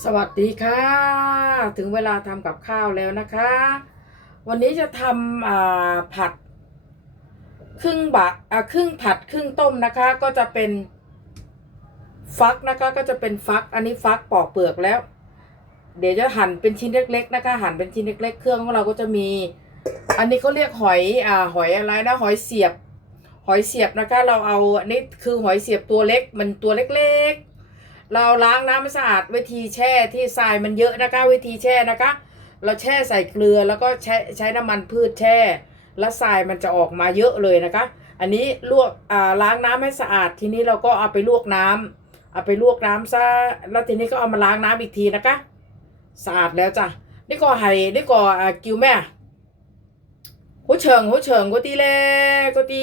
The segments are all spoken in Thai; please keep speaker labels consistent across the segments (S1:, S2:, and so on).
S1: สวัสดีค่ะ ถึงเวลาทำกับข้าวแล้วนะคะ วันนี้จะทำผัด ครึ่งบะครึ่งผัดครึ่งต้มนะคะ ก็จะเป็นฟักนะคะก็จะเป็นฟัก อันนี้ฟักปอกเปลือกแล้ว เดี๋ยวจะหั่นเป็นชิ้นเล็ก ๆ นะคะ หั่นเป็นชิ้นเล็ก ๆ เครื่องของเราก็จะมี อันนี้เขาเรียกหอยอ่าหอยอะไรนะหอยเสียบ หอยเสียบนะคะ เราเอาอันนี้คือหอยเสียบตัวเล็ก มันตัวเล็ก ๆ เราล้างน้ำให้สะอาดวิธีแช่ที่ทรายมันเยอะนะคะวิธีแช่นะคะ เราแช่ใส่เกลือแล้วก็ใช้ใช้น้ำมันพืชแช่ แล้วทรายมันจะออกมาเยอะเลยนะคะ อันนี้ลวกอ่าล้างน้ำให้สะอาดทีนี้เราก็เอาไปลวกน้ำเอาไปลวกน้ำซะแล้วทีนี้ก็เอามาล้างน้ำอีกทีนะคะสะอาดแล้วจ้ะนี่ก็ไห้นี่ก็อ่ากิวแม่หัวเฉิงหัวเฉิงก็ตีแลก็ตี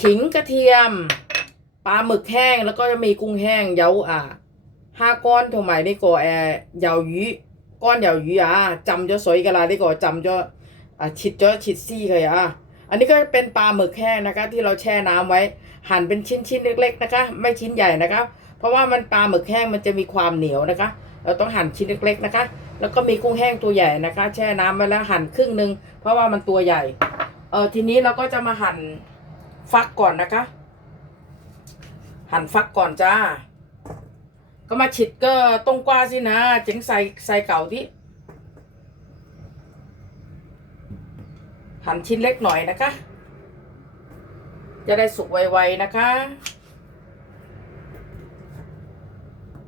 S1: ขิงกระเทียมปลาหมึกแห้งแล้วก็จะมีกุ้งแห้งเยาอะห้าก้อนถูกไหมนี่ก่อแอเยาหยีก้อนยาวยีอะจำจะสวยกะลานี่ก่อจำจะอะฉิดจะฉิดซี่เลยอะอันนี้ก็เป็นปลาหมึกแห้งนะคะ ที่เราแช่น้ำไว้ หั่นเป็นชิ้นชิ้นเล็ก ๆนะคะ ไม่ชิ้นใหญ่นะคะ เพราะว่ามันปลาหมึกแห้งมันจะมีความเหนียวนะคะ เราต้องหั่นชิ้นเล็ก ๆนะคะ แล้วก็มีกุ้งแห้งตัวใหญ่นะคะ แช่น้ำไว้แล้วหั่นครึ่งหนึ่งเพราะว่ามันตัวใหญ่เออทีนี้เราก็จะมาหั่น ฟักก่อนนะคะ หั่นฟักก่อนจ้า ก็มาฉิดก็ต้งกว้าสินะเจ๋งใส่ใส่เก่าที่หั่นชิ้นเล็กหน่อยนะคะ จะได้สุกไวๆนะคะ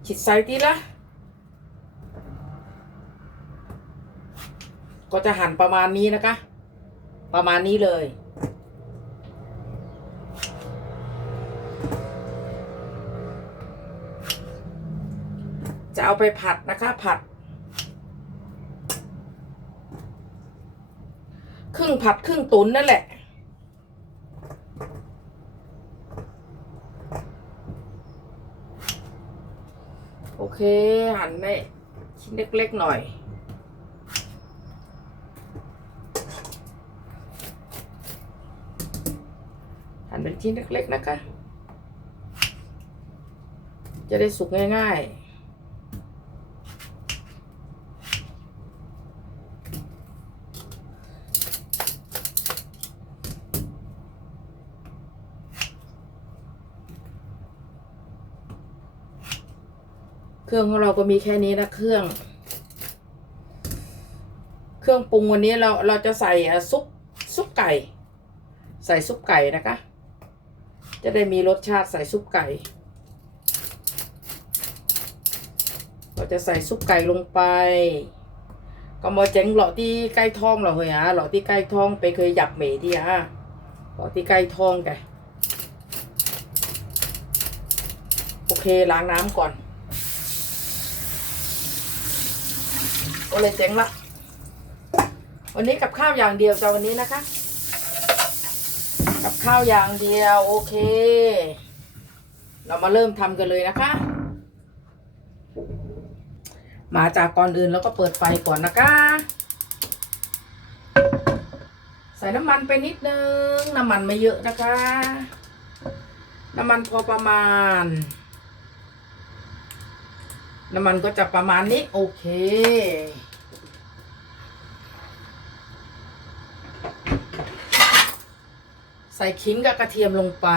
S1: ฉิดใส่ทีละก็จะหั่นประมาณนี้นะคะ ประมาณนี้เลย จะเอาไปผัดนะคะ ผัด ครึ่งผัดครึ่งตุ๋นนั่นแหละโอเค หั่นในชิ้นเล็ก ๆ หน่อย หั่นเป็นชิ้นเล็ก ๆ นะคะ จะได้สุกง่าย ๆ เครื่องของเราก็มีแค่นี้นะเครื่อง เครื่องปรุงวันนี้เราเราจะใส่ซุปซุปไก่ ใส่ซุปไก่นะคะ จะได้มีรสชาติใส่ซุปไก่ เราจะใส่ซุปไก่ลงไป ก็มาเจ๋งหล่อที่ใกล้ท้องเราเหรอฮะหล่อที่ใกล้ท้องไปเคยหยับเหม่ที่ฮะหล่อที่ใกล้ท้องแกโอเคล้างน้ำก่อน ก็เลยเจ๋งละวันนี้กับข้าวอย่างเดียวจะวันนี้นะคะ กับข้าวอย่างเดียว โอเค เรามาเริ่มทำกันเลยนะคะ มาจากก่อนอื่นแล้วก็เปิดไฟก่อนนะคะ ใส่น้ำมันไปนิดนึง น้ำมันไม่เยอะนะคะ น้ำมันพอประมาณ น้ำมันก็จะประมาณนี้ โอเค ใส่ขิงกับกระเทียมลงไป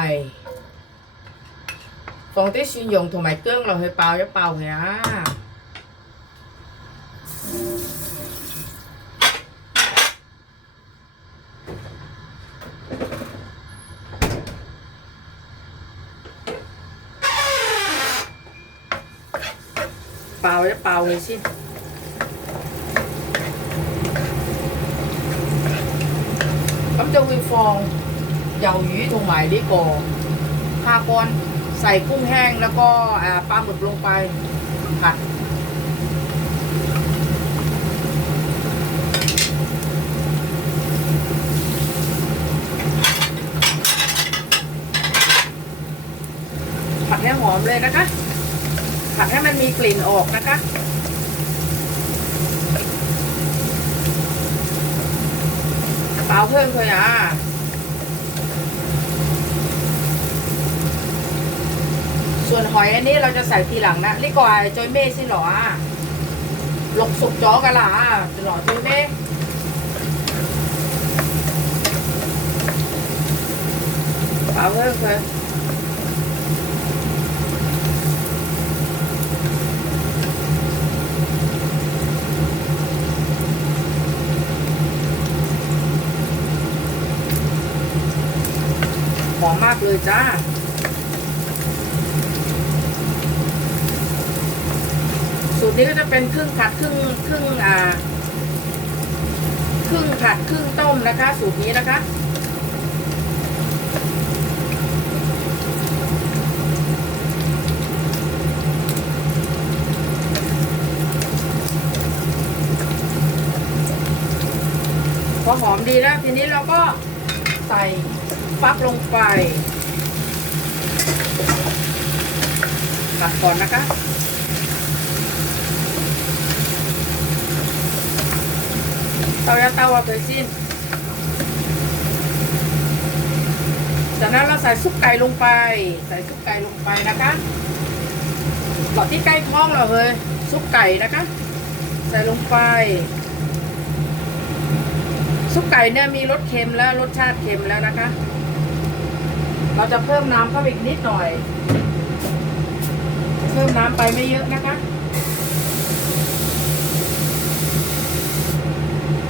S1: ฟองเต้ชินยงถมายเครื่องเราให้เปล่าจะเปล่าเหรอะ 一爆佢先。咁就会放鱿鱼同埋呢个虾干，洗 ใส่กุ้งแห้งแล้วก็อ่าปลาหมึกลงไปผัด ผัดให้หอมเลยนะคะ ผัดให้มันมีกลิ่นออกนะคะ เปล่าเพิ่มเลยอะส่วนหอยอันนี้เราจะใส่ทีหลังนะนี่ก่อนจอยเม่สิหรออะหลกสุกจอกันล่ะจะหรอจอยเม่เปล่าเพิ่มเลยากเลยจ้าสูตรนี้ก็จะเป็นครึ่งผัดครึ่งครึ่งอ่าครึ่งผัดครึ่งต้มนะคะ สูตรนี้นะคะพอหอมดีแล้วทีนี้เราก็ใส่ฟักลงไปัดก่อนนะคะเตา ya tawa ke sin จากนั้นเราใส่ซุปไก่ลงไป ใส่ซุปไก่ลงไปนะคะหลอดที่ใกล้ท้องเราเลยซุปไก่นะคะ ใส่ลงไป ซุปไก่เนี่ยมีรสเค็มแล้วรสชาติเค็มแล้วนะคะ เราจะเพิ่มน้ำเข้าไปอีกนิดหน่อย เพิ่มน้ำไปไม่เยอะนะคะ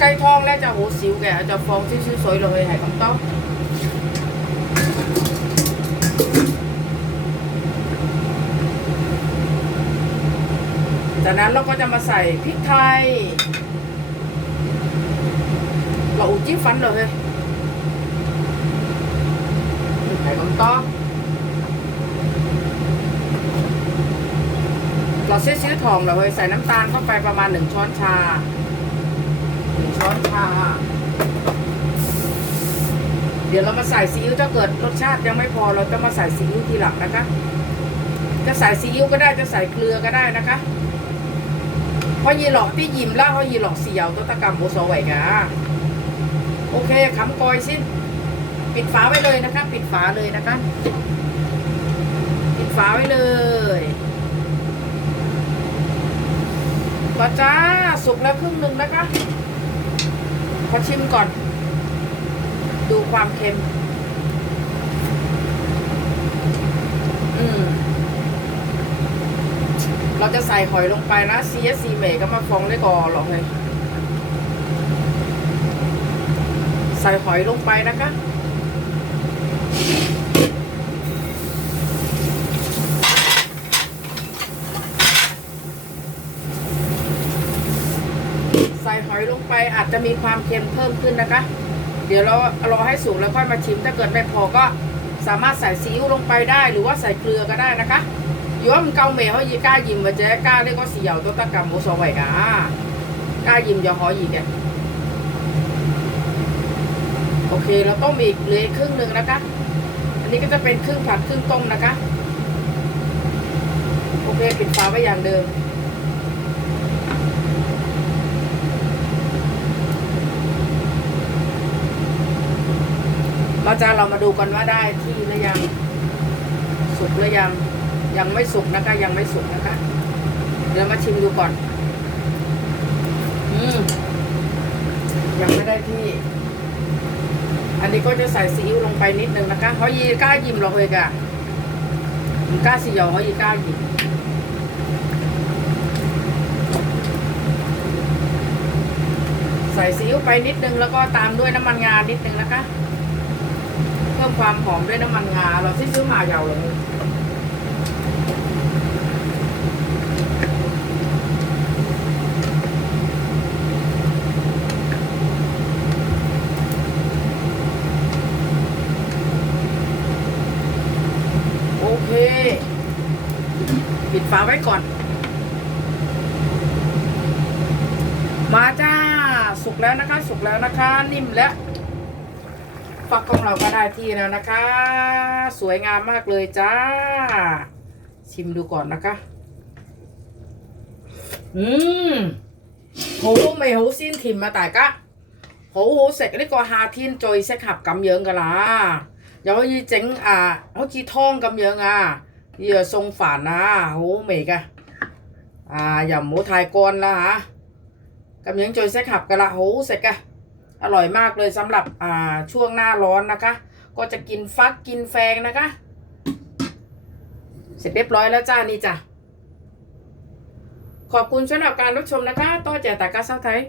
S1: ไก่ทองแล้วจะโหสิวแกจะฟองซิวๆสวยเลยไห่คำต้องจากนั้นเราก็จะมาใส่พริกไทยเราอุจิ้ฟันเลยไข่กลมต้อง ราเชื้อทองเราเลยใส่น้ำตาลเข้าไปประมาณหนึ่งช้อนชาหนึ่งช้อนชา เดี๋ยวเรามาใส่ซีอิ๊วถ้าเกิดรสชาติยังไม่พอเราจะมาใส่ซีอิ๊วทีหลังนะคะ จะใส่ซีอิ๊วก็ได้จะใส่เกลือก็ได้นะคะเพราะยีหลอกที่ยิมล่าเพราะยีหลอกเสียวตัวตะกรรมโบโซไหวกะโอเคคำกอยสิ้นปิดฝาไว้เลยนะคะ ปิดฝาเลยนะคะ ปิดฝาไว้เลย ก็จ้าสุกแล้วครึ่งหนึ่งนะคะขอชิมก่อน ดูความเค็ม อืม เราจะใส่หอยลงไปนะ CSC เมก็มาฟองได้ก่อนหรอกเลยใส่หอยลงไปนะคะ ใส่ห อยลงไปอาจจะมีความเค็มเพิ่มขึ้นนะคะ เดี๋ยวเรารอให้สุกแล้วค่อยมาชิม ถ้าเกิดไม่พอก็สามารถใส่ซีอิ๊วลงไปได้ หรือว่าใส่เกลือก็ได้นะคะย้อมเกาเมย์เขายีก้ายิมมาเจ๊ก้าเรียกว่าเสี่ยวตัวตะกำโมโซไวกาก้ายิมยอหอยีแกโอเคเราต้องมีเหลือครึ่งหนึ่งนะคะ อันนี้ก็จะเป็นครึ่งผัดครึ่งต้มนะคะ โอเคปิดฝาไว้อย่างเดิม เราจะเรามาดูกันว่าได้ที่หรือยัง สุกหรือยัง ยังไม่สุกนะคะ ยังไม่สุกนะคะ เดี๋ยวมาชิมดูก่อน อืมยังไม่ได้ที่ อันนี้ก็จะใส่ซีอิ๊วลงไปนิดนึงนะคะเพรายีกล้ายิมเราเลยกะกล้าสียาเพรายีกล้ายิมใส่ซีอิ๊วไปนิดนึงแล้วก็ตามด้วยน้ำมันงานิดนึงนะคะ เพิ่มความหอมด้วยน้ำมันงา เราซื้อมาเยาวเลยโอเค ปิดฝาไว้ก่อน มาจ้า สุกแล้วนะคะ สุกแล้วนะคะ นิ่มแล้ว ฟักของเราก็ได้ที่แล้วนะคะ สวยงามมากเลยจ้า ชิมดูก่อนนะคะ อืมโหไม่โหสิ้นถิ่มมาแต่ก็โหโหเสร็จนี่ก็หาทิ้นจอยเสกหับกำเยิงกันละเดี๋ยวยีเจ๋งอะเขาจีท่องกำเยิงอะเหยื่อทรงฝานนะโหเมกะอ่าอย่าหมูทายกรละฮะกำเยิงจอยเสกหับกันละโหเสกอะ อร่อยมากเลยสำหรับอ่าช่วงหน้าร้อนนะคะ ก็จะกินฟักกินแฟงนะคะ เสร็จเรียบร้อยแล้วจ้านี่จ้ะขอบคุณสำหรับการรับชมนะคะต้อจากตากาเซาไทย